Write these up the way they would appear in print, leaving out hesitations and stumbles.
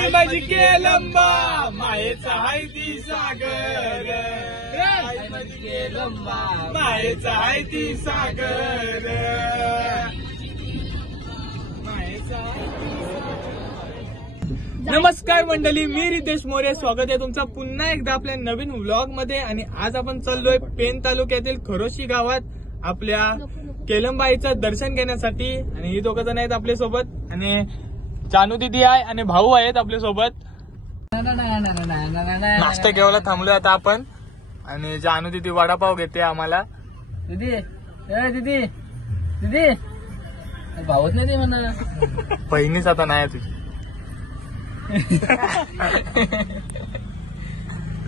आई माझी केलंबा मायेचा हाय ती सागर, आई माझी केलंबा मायेचा हाय ती सागर, मायेचा. नमस्कार मंडळी, मी रितेश मोरे. स्वागत आहे तुमचं पुन्हा एकदा आपल्या नवीन व्लॉग मध्ये. आणि आज आपण चाललोय पेन तालुक्यातील खरोशी गावात आपल्या केलंबाईचं दर्शन घेण्यासाठी. आणि ही दोघं जण आहेत आपल्या सोबत, आणि जानू दीदी आहे आणि भाऊ आहेत आपल्या सोबत. नाश्ता घ्यायला थांबलोय आता आपण, आणि जानू दीदी वडापाव घेते आम्हाला. दीदी दीदी दीदी भाऊच नाही म्हणा. बहिणीच आता नाही तुझी.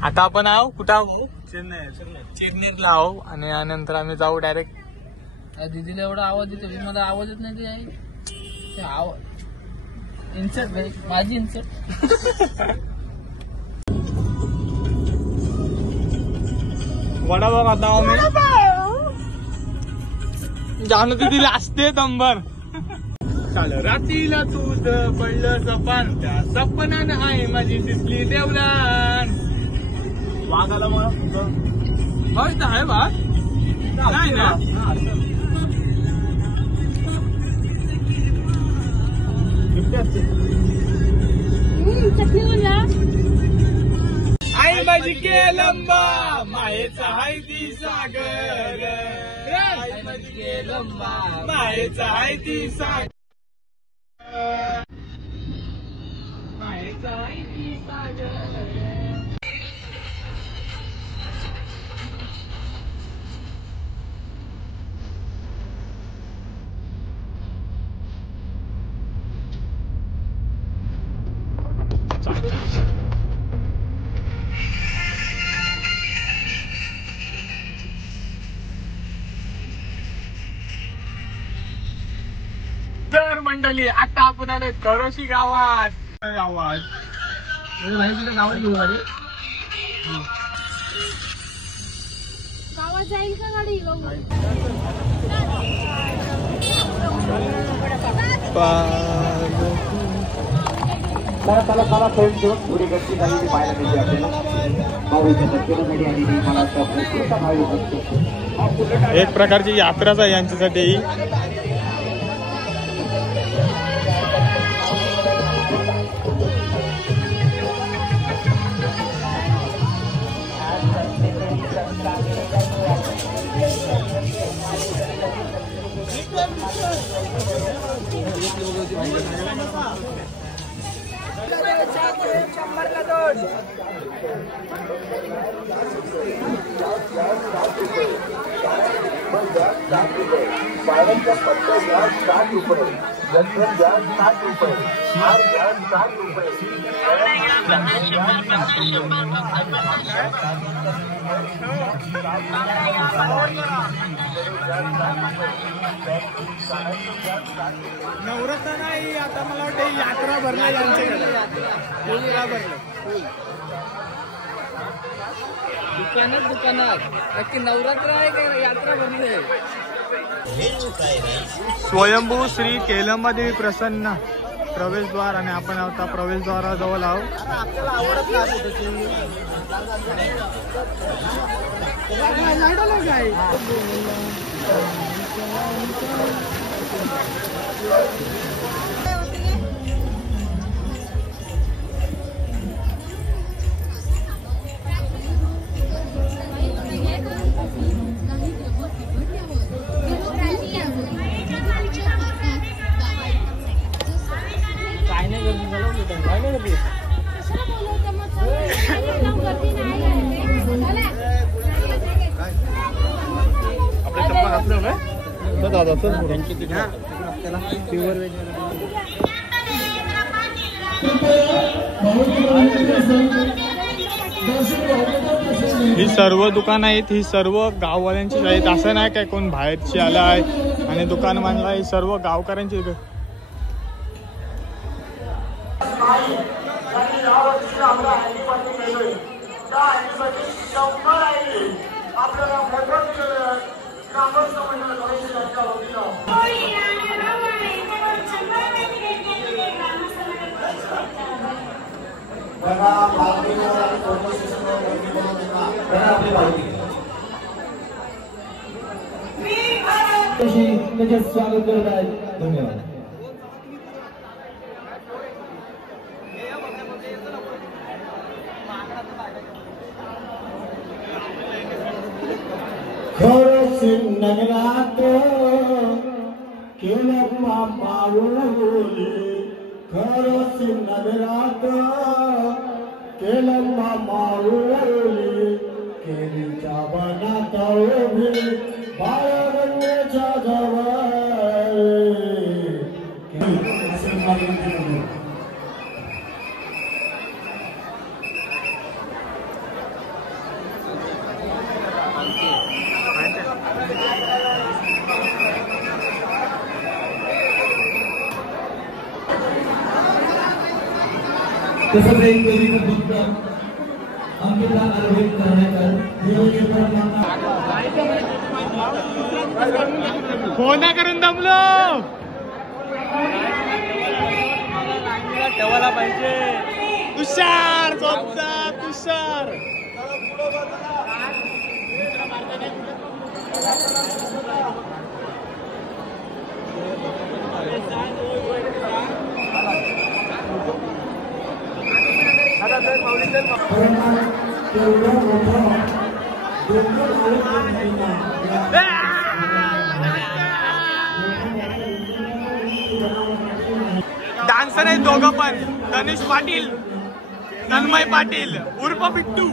आता आपण आहो कुठं आहो? चिरनेरला आहो. आणि यानंतर आम्ही जाऊ डायरेक्ट. दीदीला एवढा आवाज देतो, मला आवाजच नाही ते आहे. इन्सर्ट भाई, माझी इन्सर्ट. वडापाव खाता आहो मी. जानू दीदीला असते नंबर. चाल रात्रीला तुझं पडलं सपान, त्या सपनानं आहे माझी दिसली देवलान. वाघाला मला तुझं आहे बा नाही ना. आई माझी केलंबा मायेचा हाय ती सागर, आई माझी केलंबा मायेचा हाय ती सागर, मायेचा हाय ती सागर. तर मंडळी, आता आपण आलो खरोशी गावात. आवाज गावात घेऊ गाडी. गावात जाईल का गाडी? मला फ्रेंड घेऊन थोडी गती झालेली पाहायला मिळते आपल्याला. भाऊच्या दक्षिणेसाठी आणि मला एक प्रकारची यात्राच आहे यांच्यासाठी. बाळांच्या पत्त्या घ्या 60 रुपये, जनधन घ्या 60 रुपये, हार घ्या 60 रुपये. नवरत्न नाही, आता मला वाटतं यात्रा भरणार यांच्याकडे. दुकानात नक्की नवरात्र आहे का यात्रा भरली आहे? स्वयंभू श्री केलंबा देवी प्रसन्न प्रवेशद्वार. आणि आपण आता प्रवेशद्वाराजवळ आहोत. ही सर्व दुकान आहेत, ही सर्व गाववाल्यांची आहेत. असं नाही काय कोण बाहेरची आला आहे आणि दुकान बांधला. ही सर्व गावकऱ्यांची. त्याचे स्वागत करत आहेत. धन्यवाद. खरंच नगरात केलं माऊली, खरंच नगरात केलं माऊली, केळीच्या वनात उभी बाळगंगेच्या जवळ. तसंच एक फक्त अंकितला आरोहित करण्यात फोन करून दमलो ठेवायला पाहिजे. तुषार झोपता तुषार. डान्सर आहे दोघं पण. गणेश पाटील, तन्मय पाटील उर्फ बिट्टू.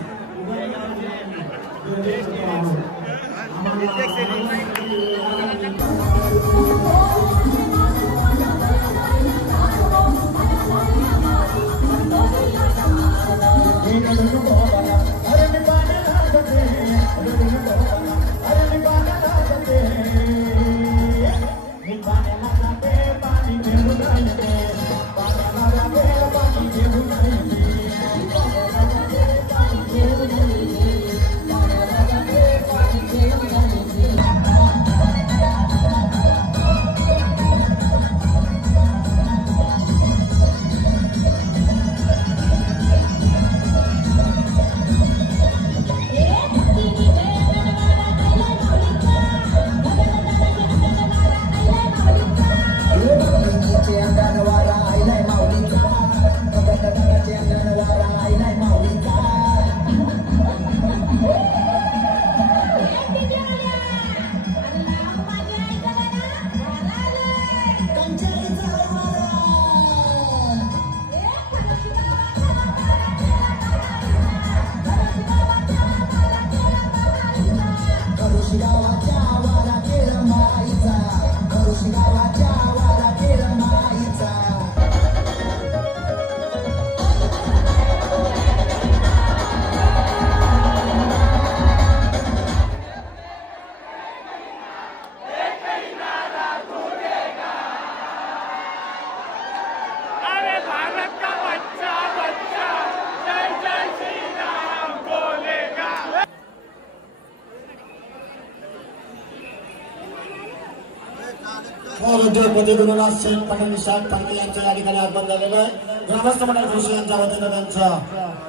उद्योगपती गुरुनाथ शेठ पाटील विशाल पाटील यांच्या या ठिकाणी आगमन झालेलं आहे. ग्रामस्थ मंडळ कृषी यांच्या वतीनं त्यांचं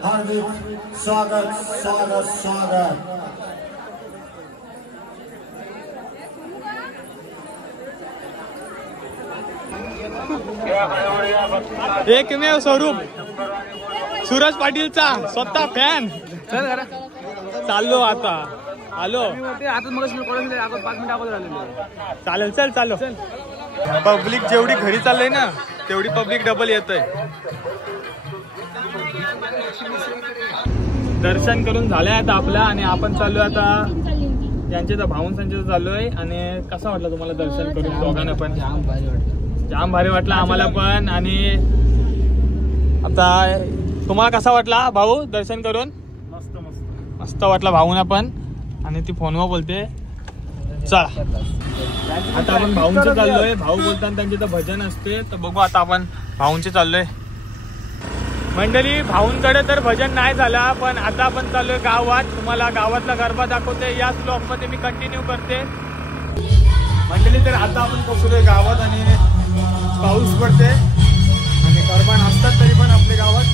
हार्दिक स्वागत स्वागत स्वागत. एकमेव स्वरूप सूरज पाटीलचा स्वतः फॅन. चाललो आता. आलो चालेल. चल चालो. पब्लिक जेवढी घरी चाललंय ना तेवढी पब्लिक डबल येत आहे. दर्शन करून झालंय आता आपलं आणि आपण चाललोय आता यांच्या भाऊंसांच्या चाललोय. आणि कसा वाटला तुम्हाला दर्शन करून दोघांना पण? जाम भारी वाटला आम्हाला पण. आणि आता तुम्हाला कसा वाटला भाऊ दर्शन करून? मस्त मस्त मस्त वाटला भाऊना पण. आणि ती फोनवर बोलते. चला आता आपण भाऊंचे चाललोय. भाऊ बोलताना त्यांचे तर भजन असते तर बघू आता आपण भाऊंचे चाललोय. मंडळी भाऊंकडे तर भजन नाही झाला पण आता आपण चाललोय गावात. तुम्हाला गावातला गरबा दाखवते. याच ब्लॉग मध्ये मी कंटिन्यू करते. मंडळी तर आता आपण पोहोचलोय गावात आणि पाऊस पडते आणि गरबा नसतात तरी पण आपल्या गावात